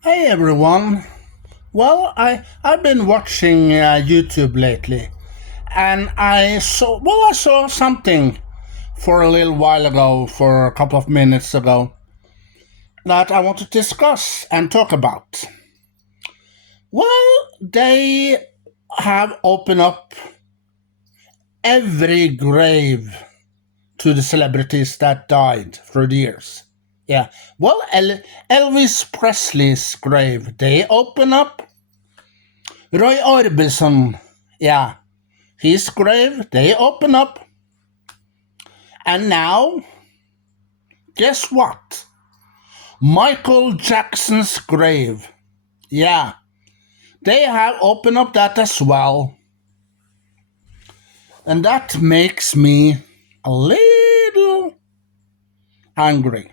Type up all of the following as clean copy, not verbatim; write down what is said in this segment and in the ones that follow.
Hey everyone. I've been watching YouTube lately, and I saw something for a little while ago, for a couple of minutes ago, that I want to discuss and talk about. They have opened up every grave to the celebrities that died through the years. Yeah. Elvis Presley's grave they open up. Roy Orbison, yeah, his grave, they open up. And now, guess what? Michael Jackson's grave, yeah, they have opened up that as well. And that makes me a little angry.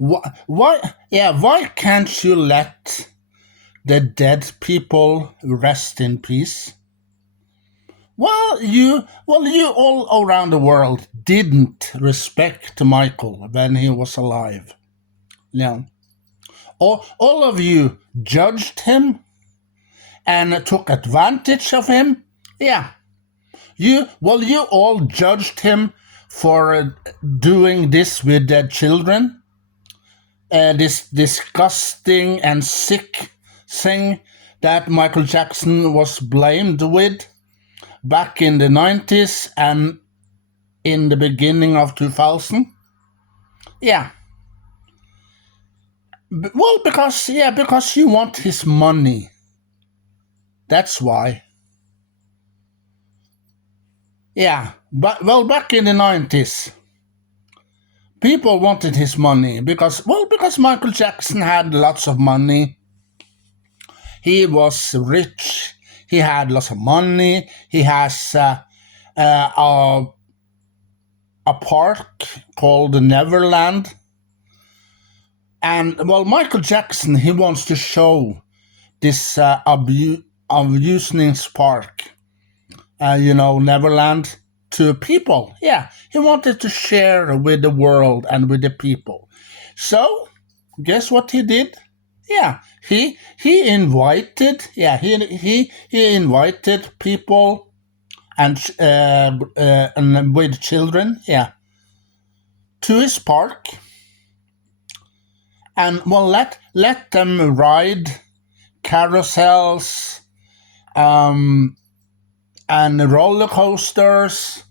Why can't you let the dead people rest in peace? You all around the world didn't respect Michael when he was alive. Yeah. All of you judged him and took advantage of him. Yeah. You all judged him for doing this with their children. This disgusting and sick thing that Michael Jackson was blamed with back in the 90s and in the beginning of 2000. Yeah. Because you want his money. That's why. Yeah. Back in the 90s, people wanted his money because Michael Jackson had lots of money. He was rich. He had lots of money. He has a park called Neverland. And Michael Jackson, he wants to show this amusement park, Neverland, to people. Yeah, he wanted to share with the world and with the people. So, guess what he did? Yeah, he invited. Yeah, he invited people and with children. Yeah, to his park, and let them ride carousels, and roller coasters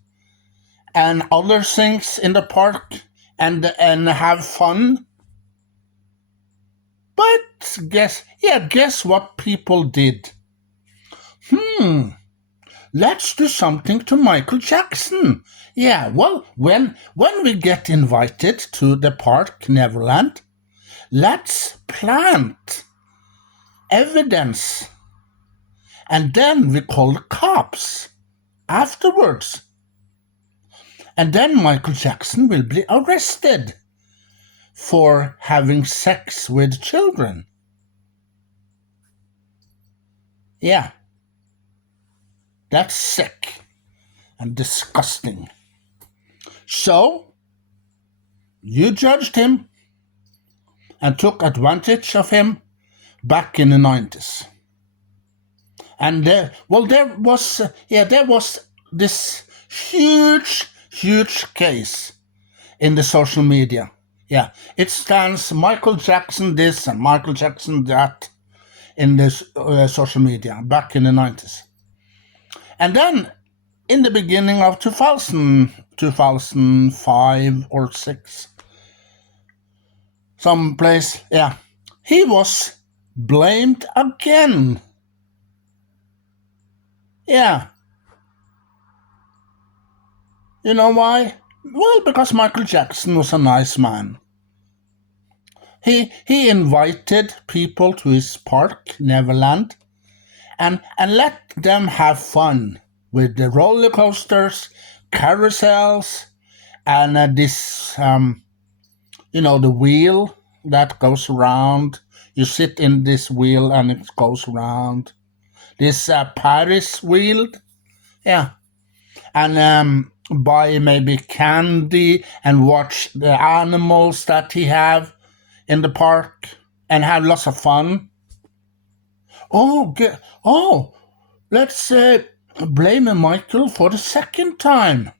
and other things in the park and have fun. But guess what people did? Let's do something to Michael Jackson. Yeah, when we get invited to the park Neverland, let's plant evidence, and then we call the cops afterwards. And then Michael Jackson will be arrested for having sex with children. Yeah, that's sick and disgusting. So, you judged him and took advantage of him back in the 90s. And there was this huge case in the social media. Yeah, it stands Michael Jackson this and Michael Jackson that in this social media back in the 90s. And then in the beginning of 2005 or 6, someplace, yeah, he was blamed again. Yeah. You know why? Well, because Michael Jackson was a nice man. He invited people to his park, Neverland, and let them have fun with the roller coasters, carousels, and the wheel that goes around. You sit in this wheel and it goes around. This Paris wheel, yeah, and buy maybe candy and watch the animals that he have in the park. and have lots of fun. Oh, let's blame Michael for the second time.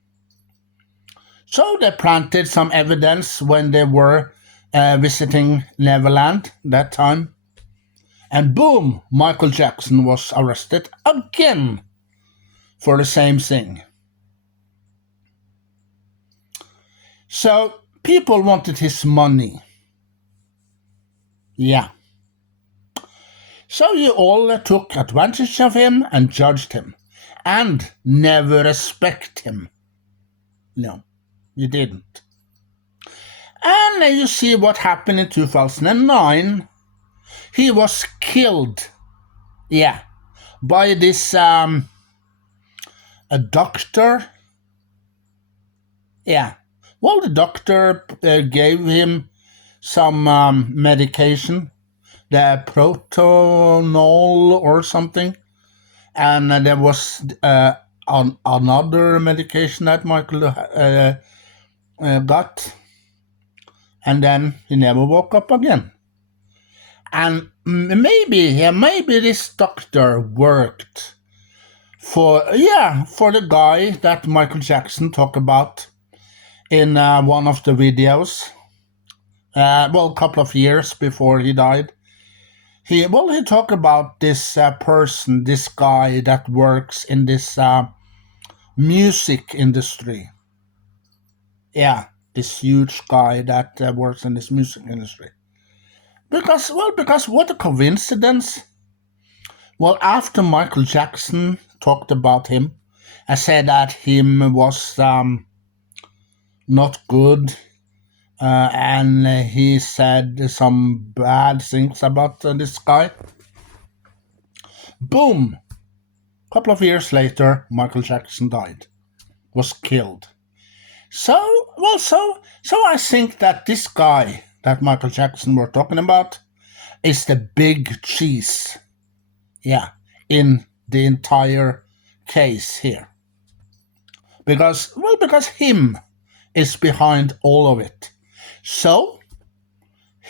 So they planted some evidence when they were visiting Neverland that time. And boom, Michael Jackson was arrested again for the same thing. So people wanted his money. Yeah. So you all took advantage of him and judged him and never respect him. No, you didn't. And you see what happened in 2009. He was killed. Yeah. By this a doctor. Yeah. Well, the doctor gave him some medication, the Protonol or something, and there was another medication that Michael got, and then he never woke up again. And maybe this doctor worked for the guy that Michael Jackson talked about in one of the videos. A couple of years before he died. He talked about this person, this guy that works in this music industry. Yeah, this huge guy that works in this music industry. Because what a coincidence. Well, after Michael Jackson talked about him, I said that him was not good, and he said some bad things about this guy. Boom! A couple of years later, Michael Jackson died, was killed. So I think that this guy that Michael Jackson were talking about is the big cheese. Yeah, in the entire case here. Because him is behind all of it. So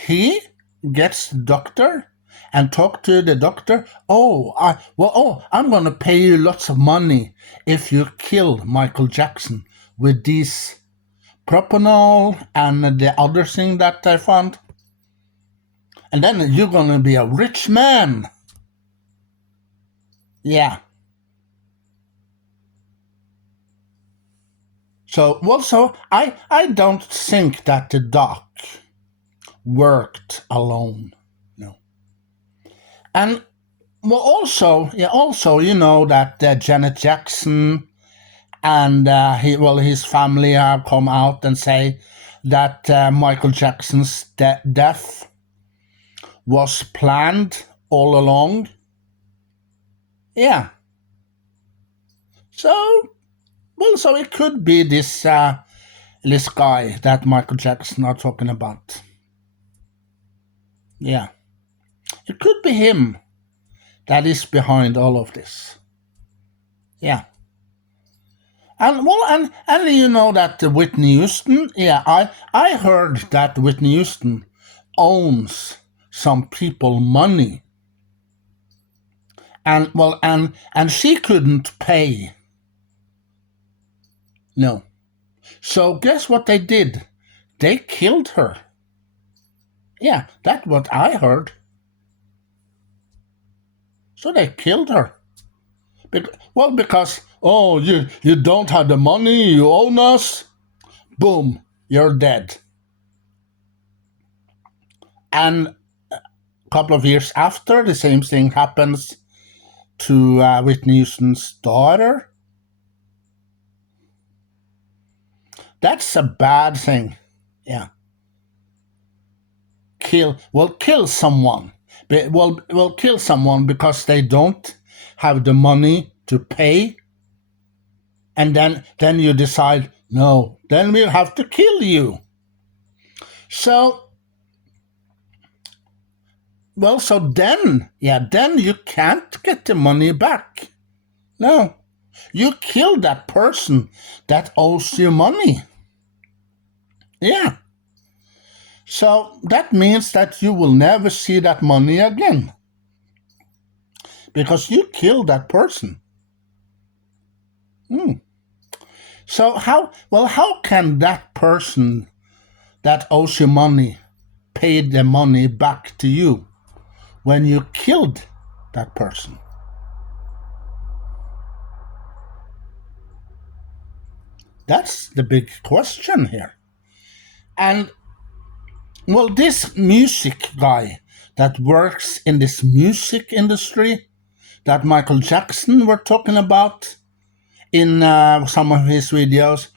he gets the doctor and talk to the doctor. I'm gonna pay you lots of money if you kill Michael Jackson with these propanol and the other thing that I found. And then you're gonna be a rich man. Yeah. So I don't think that the doc worked alone. No. And also you know that Janet Jackson and his family have come out and say that Michael Jackson's death was planned all along. Yeah. So it could be this guy that Michael Jackson are talking about. Yeah. It could be him that is behind all of this. Yeah. And you know that Whitney Houston, I heard that Whitney Houston owns some people money. And she couldn't pay. No. So guess what they did? They killed her. Yeah, that's what I heard. So they killed her. Because you don't have the money, you own us. Boom, you're dead. And a couple of years after, the same thing happens to Whitney Houston's daughter. That's a bad thing. Yeah. Kill someone. Kill someone because they don't have the money to pay. And then you decide, no, then we'll have to kill you. So then you can't get the money back. No, you kill that person that owes you money. Yeah. So that means that you will never see that money again because you killed that person. So how can that person that owes you money pay the money back to you when you killed that person? That's the big question here. And well, this music guy that works in this music industry that Michael Jackson were talking about in some of his videos,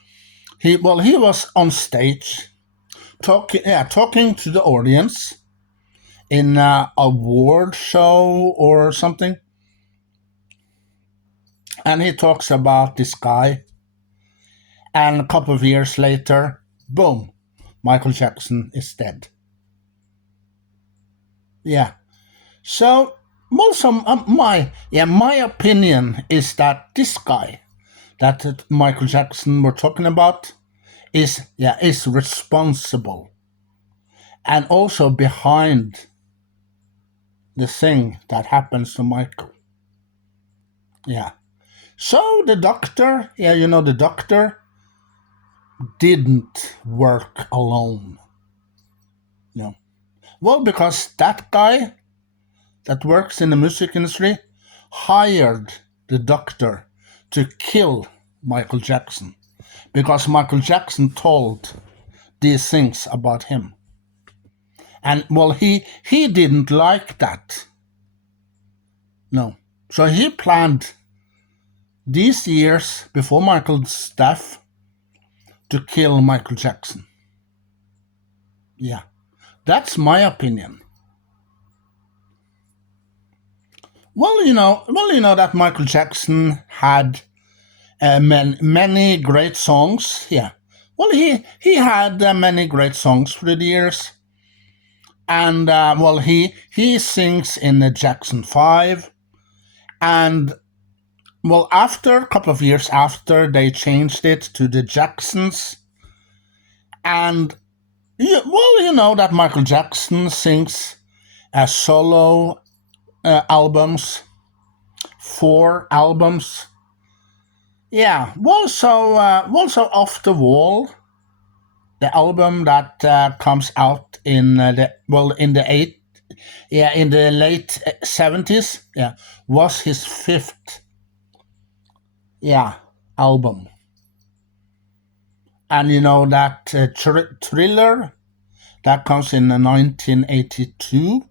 he was on stage talking to the audience in a award show or something, and he talks about this guy, and a couple of years later, boom, Michael Jackson is dead. Yeah. So, also, my opinion is that this guy that Michael Jackson were talking about is responsible and also behind the thing that happens to Michael. Yeah. So the doctor, the doctor didn't work alone. No. Well, because that guy that works in the music industry hired the doctor to kill Michael Jackson because Michael Jackson told these things about him. And well, he didn't like that. No. So he planned these years before Michael's death to kill Michael Jackson. Yeah. That's my opinion. Well, you know that Michael Jackson had many great songs. Yeah. Well, he had many great songs through the years, and he sings in the Jackson 5, and well, after a couple of years after they changed it to the Jacksons, and you know that Michael Jackson sings solo albums, 4 albums. Yeah, also Off the Wall, the album that comes out in in the late 70s, was his 5th album. And you know that Thriller that comes in 1982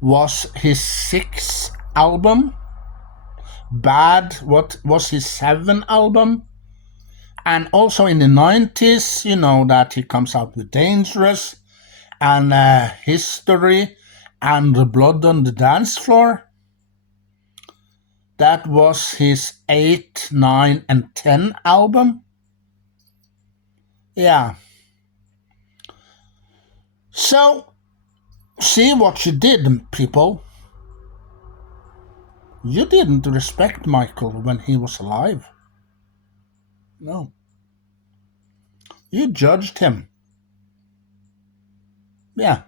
was his 6th album. Bad was his 7th album. And also in the 90s, you know that he comes out with Dangerous and History and The Blood on the Dance Floor. That was his 8, 9, and 10 album. Yeah. So, see what you did, people. You didn't respect Michael when he was alive. No. You judged him. Yeah.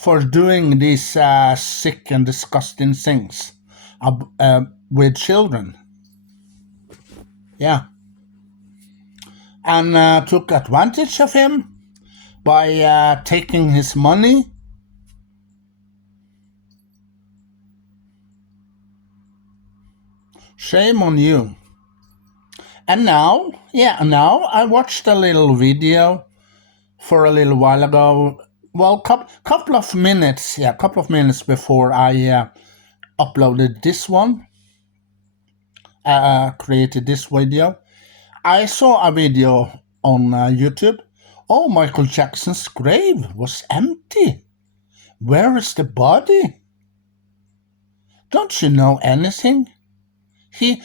For doing these sick and disgusting things with children. Yeah. And took advantage of him by taking his money. Shame on you. And now I watched a little video for a little while ago. Well, couple of minutes before I uploaded this one, created this video. I saw a video on YouTube. Oh, Michael Jackson's grave was empty. Where is the body? Don't you know anything? He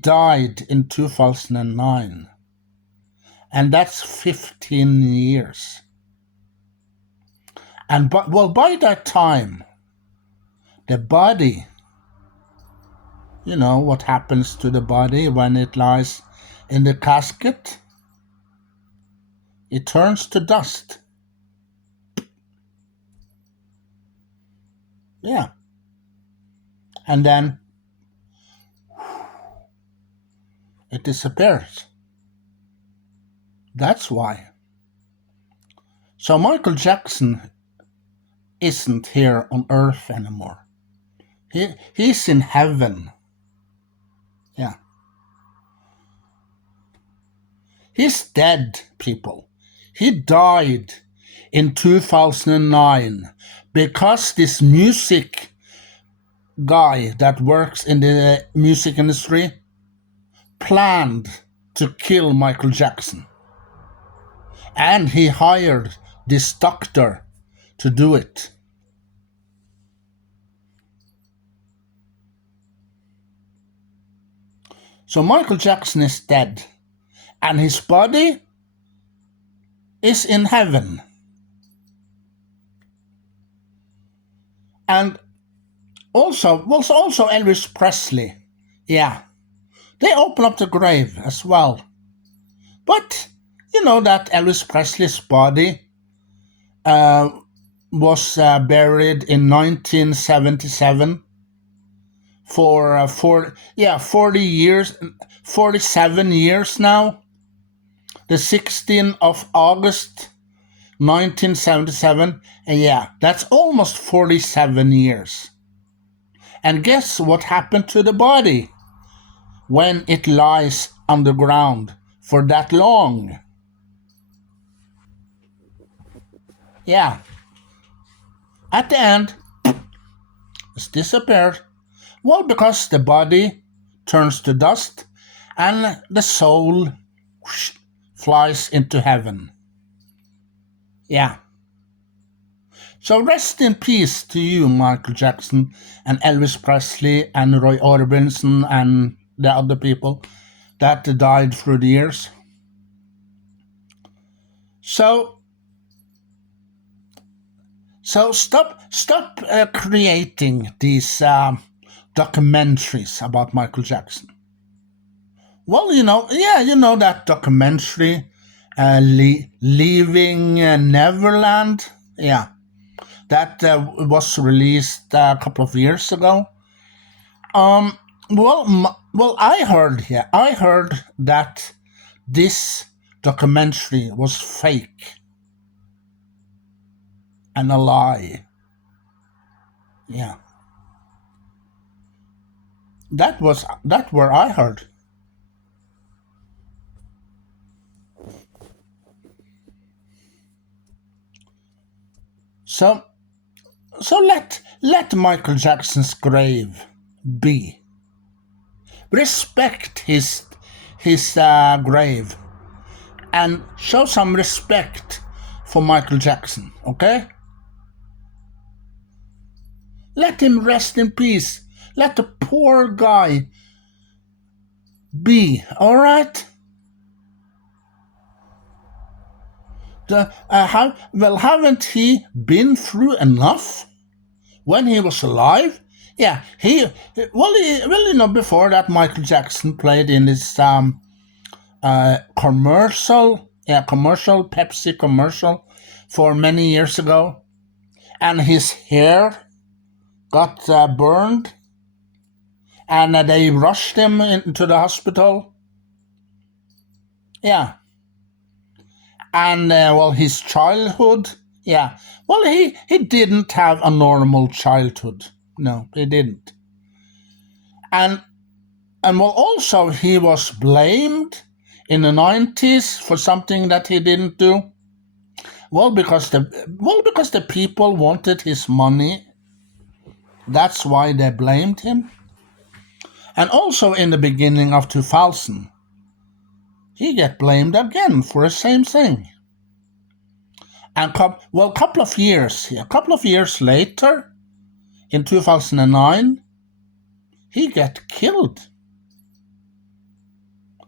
died in 2009. And that's 15 years. And by that time, the body, you know what happens to the body when it lies in the casket? it turns to dust. Yeah. And then it disappears. That's why. So Michael Jackson isn't here on Earth anymore. He's in heaven. Yeah. He's dead, people. He died in 2009 because this music guy that works in the music industry planned to kill Michael Jackson. And he hired this doctor to do it. So Michael Jackson is dead, and his body is in heaven. And also Elvis Presley. Yeah, they open up the grave as well. But you know that Elvis Presley's body was buried in 1977 for 40 years, 47 years now. The 16th of August 1977, and yeah, that's almost 47 years. And guess what happened to the body when it lies underground for that long? Yeah. At the end, it's disappeared. Well, because the body turns to dust and the soul flies into heaven. Yeah. So rest in peace to you, Michael Jackson and Elvis Presley and Roy Orbison and the other people that died through the years. So stop creating these documentaries about Michael Jackson. Well, you know that documentary, Leaving Neverland. Yeah, that was released a couple of years ago. Well, I heard that this documentary was fake and a lie. Yeah, that where I heard. So let Michael Jackson's grave be. Respect his grave and show some respect for Michael Jackson, okay? Let him rest in peace. Let the poor guy be, all right? Haven't he been through enough when he was alive? Yeah, before that, Michael Jackson played in this commercial, Pepsi commercial for many years ago, and his hair got burned, and they rushed him into the hospital. Yeah, and his childhood. Yeah, well, he didn't have a normal childhood. No, he didn't. And also he was blamed in the 90s for something that he didn't do. Well, because the people wanted his money. That's why they blamed him. And also in the beginning of 2000, he get blamed again for the same thing. And a couple of years later, in 2009, he get killed.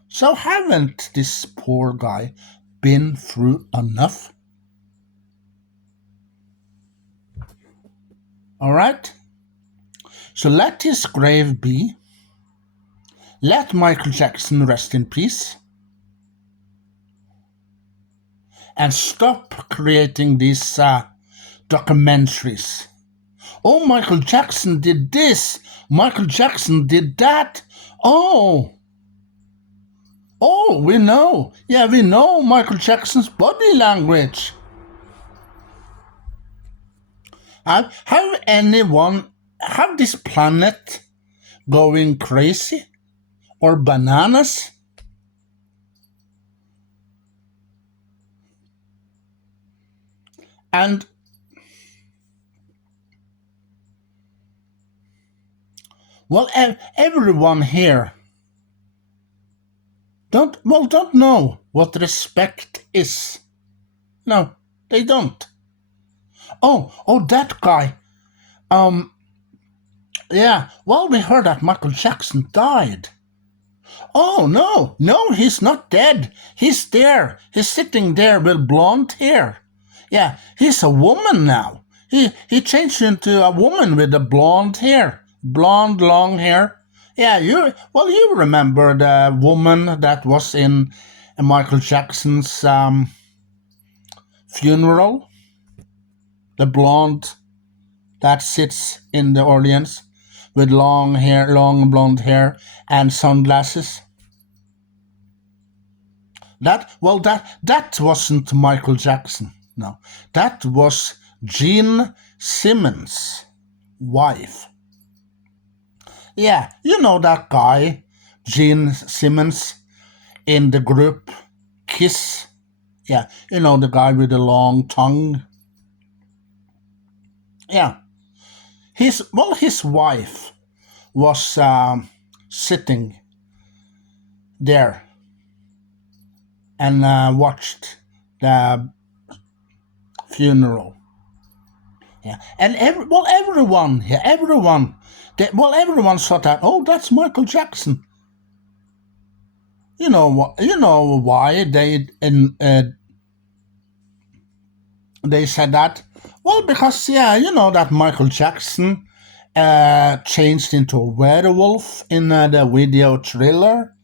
So haven't this poor guy been through enough? All right? So let his grave be. Let Michael Jackson rest in peace. and stop creating these documentaries. Oh, Michael Jackson did this. Michael Jackson did that. Oh, we know. Yeah, we know Michael Jackson's body language. Have this planet going crazy or bananas? And well, everyone here don't know what respect is. No, they don't. Oh, that guy. Yeah, well, we heard that Michael Jackson died. Oh, no, he's not dead. He's there. He's sitting there with blonde hair. Yeah, he's a woman now. He changed into a woman with the blonde hair. Blonde, long hair. Yeah, you remember the woman that was in Michael Jackson's funeral? The blonde that sits in the audience with long blonde hair and sunglasses. That wasn't Michael Jackson. No, that was Gene Simmons' wife. Yeah, you know that guy, Gene Simmons, in the group Kiss. Yeah, you know the guy with the long tongue. Yeah, his wife was sitting there and watched the funeral. Yeah, and everyone thought that, oh, that's Michael Jackson. You know what? You know why they said that? Well, because you know that Michael Jackson changed into a werewolf in the video Thriller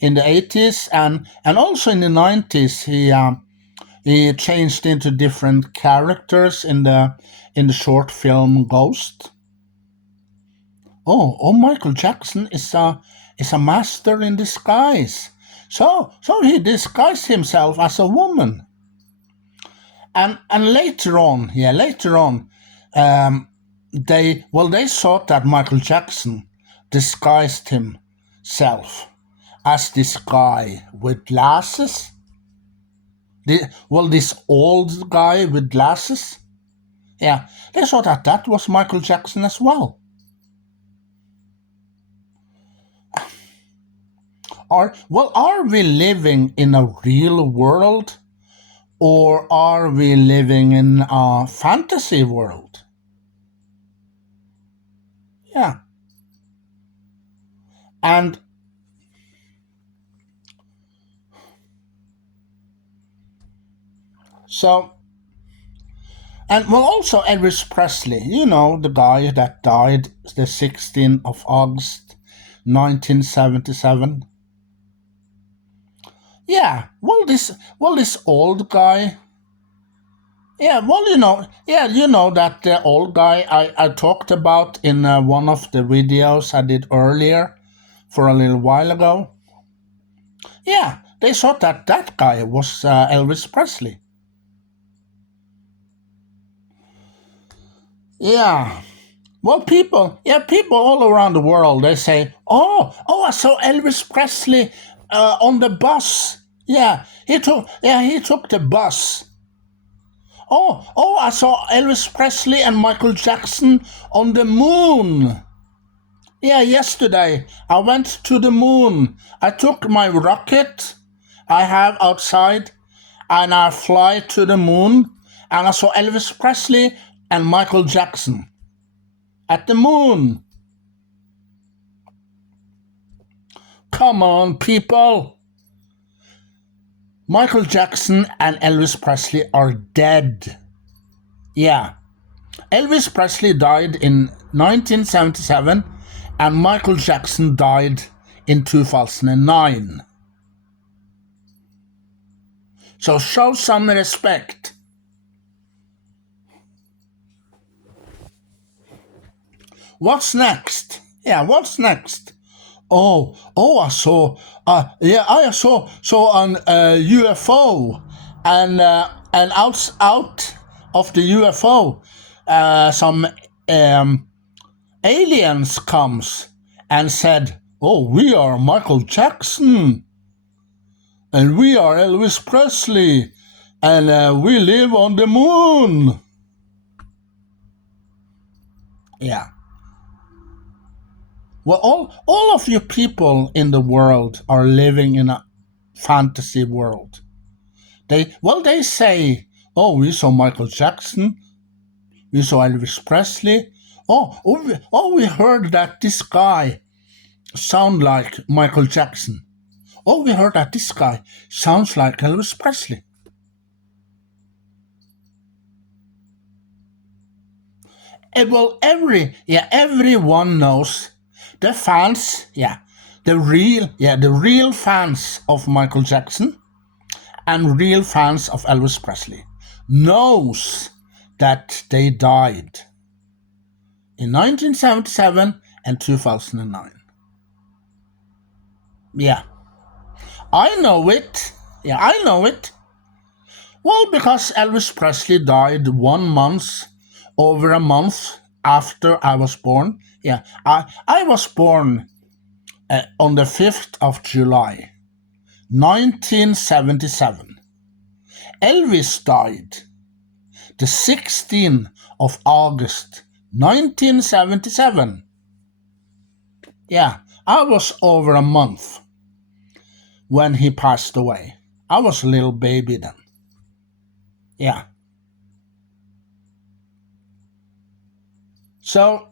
in the 80s, and also in the 90s he changed into different characters in the short film Ghost. Oh, Michael Jackson is a master in disguise. So he disguised himself as a woman. And later on, they thought that Michael Jackson disguised himself as this guy with glasses. This old guy with glasses. Yeah, they thought that was Michael Jackson as well. Are we living in a real world, or are we living in a fantasy world? Yeah. And so, and also Elvis Presley, you know, the guy that died the 16th of August, 1977. Yeah, this old guy. Yeah, you know that the old guy I talked about in one of the videos I did earlier for a little while ago. Yeah, they thought that guy was Elvis Presley. Yeah. Well, people all around the world, they say, oh, I saw Elvis Presley on the bus. Yeah, he took the bus. Oh, I saw Elvis Presley and Michael Jackson on the moon. Yeah, yesterday I went to the moon. I took my rocket I have outside and I fly to the moon, and I saw Elvis Presley and Michael Jackson at the moon. Come on, people. Michael Jackson and Elvis Presley are dead. Yeah. Elvis Presley died in 1977 and Michael Jackson died in 2009. So show some respect. What's next? Yeah, what's next? I saw. I saw an UFO, and out of the UFO, some aliens comes and said, "Oh, we are Michael Jackson, and we are Elvis Presley, and we live on the moon." Yeah. Well, all of you people in the world are living in a fantasy world. They say, "Oh, we saw Michael Jackson, we saw Elvis Presley. We heard that this guy sound like Michael Jackson. Oh, we heard that this guy sounds like Elvis Presley." And well, everyone knows the fans, the real fans of Michael Jackson and real fans of Elvis Presley knows that they died in 1977 and 2009. Yeah, I know it. Yeah, I know it. Well, because Elvis Presley died over a month after I was born. Yeah, I was born on the 5th of July, 1977. Elvis died the 16th of August, 1977. Yeah, I was over a month when he passed away. I was a little baby then. Yeah. So,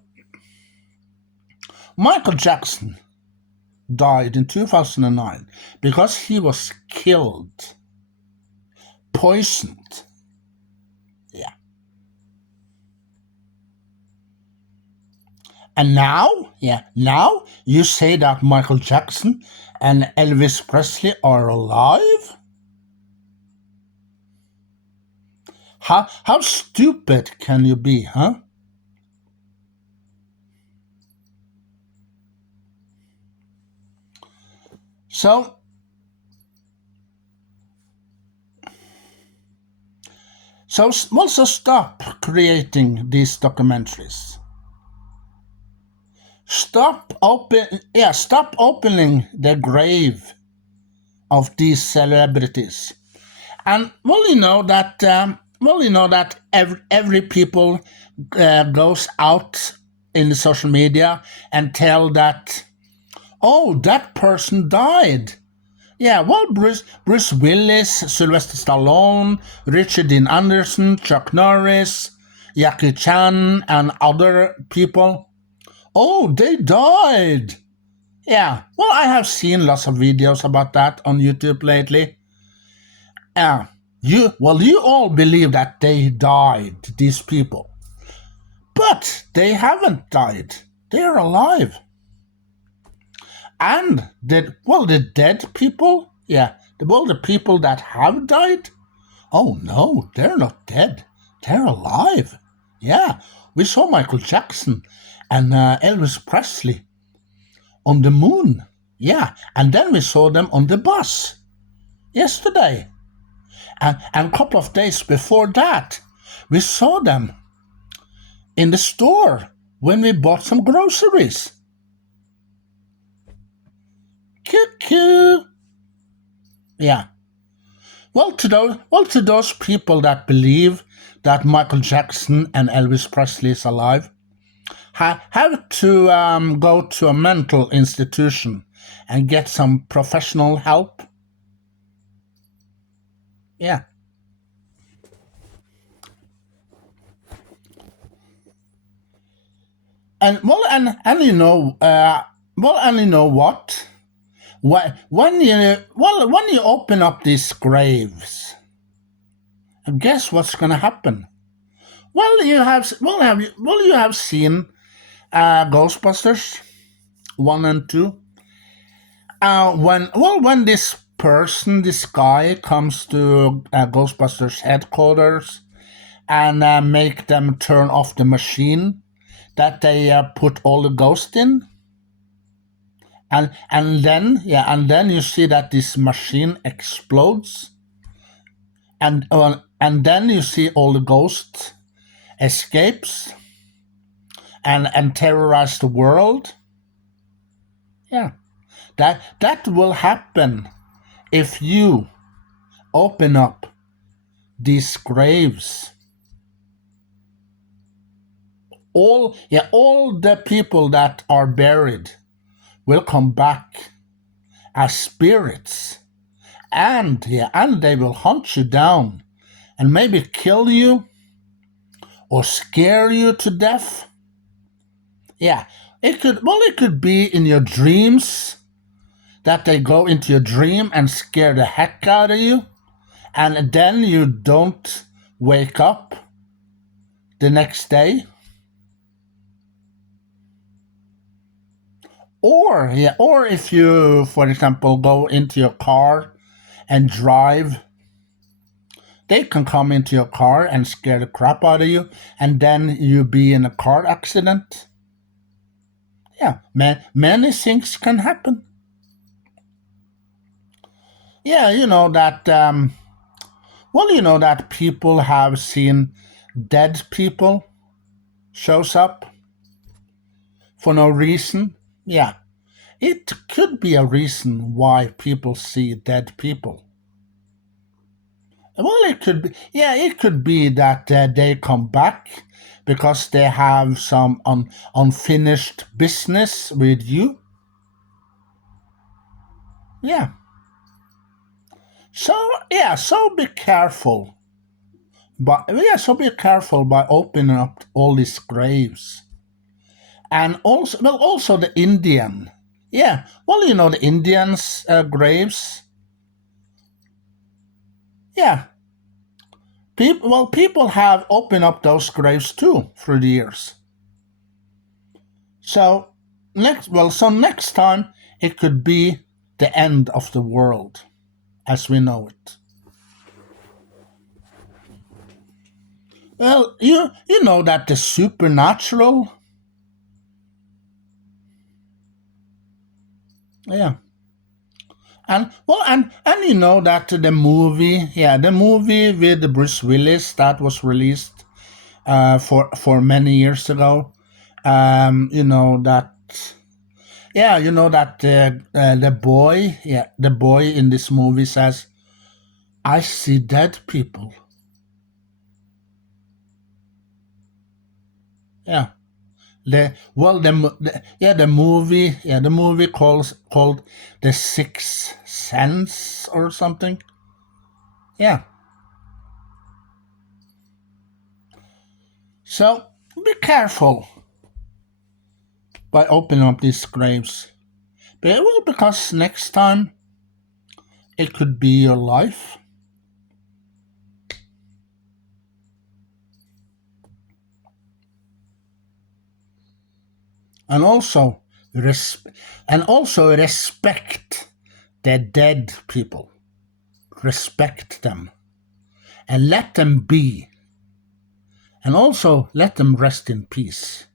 Michael Jackson died in 2009 because he was killed, poisoned. Yeah. And now you say that Michael Jackson and Elvis Presley are alive? How stupid can you be, huh? So also stop creating these documentaries. Stop opening the grave of these celebrities. And you know that every people goes out in the social media and tell that, oh, that person died. Yeah, well, Bruce Willis, Sylvester Stallone, Richard Dean Anderson, Chuck Norris, Jackie Chan, and other people. Oh, they died. Yeah, well, I have seen lots of videos about that on YouTube lately. You all believe that they died, these people. But they haven't died. They're alive. And the dead people, the people that have died, oh no, they're not dead. They're alive. Yeah, we saw Michael Jackson and Elvis Presley on the moon. Yeah, and then we saw them on the bus yesterday. And a couple of days before that, we saw them in the store when we bought some groceries. Cuckoo. Yeah. Well, to those people that believe that Michael Jackson and Elvis Presley is alive, have to go to a mental institution and get some professional help. Yeah. And you know what? When you open up these graves, guess what's gonna happen? Well, you have seen Ghostbusters 1 and 2. When this person, this guy, comes to Ghostbusters headquarters and make them turn off the machine that they put all the ghosts in. And then you see that this machine explodes, and then you see all the ghosts escapes and terrorize the world. Yeah, that will happen if you open up these graves. All the people that are buried will come back as spirits, and they will hunt you down and maybe kill you or scare you to death. Yeah, it could be in your dreams that they go into your dream and scare the heck out of you, and then you don't wake up the next day. Or if you, for example, go into your car and drive, they can come into your car and scare the crap out of you, and then you be in a car accident. Yeah, many things can happen. Yeah, you know that. You know that people have seen dead people shows up for no reason. Yeah, it could be a reason why people see dead people. Well, it could be. Yeah, it could be that they come back because they have some unfinished business with you. Yeah. So be careful. So be careful by opening up all these graves. And also the Indian. Yeah, you know the Indians' graves. Yeah, people have opened up those graves too through the years. So next time it could be the end of the world as we know it. Well, you know that the supernatural. Yeah. And you know that the movie with Bruce Willis that was released for many years ago. You know that. Yeah, you know that the boy in this movie says, "I see dead people." Yeah. The movie called The Sixth Sense or something. Yeah. So be careful by opening up these graves. Because next time it could be your life. And also respect the dead people. Respect them and let them be. And also let them rest in peace.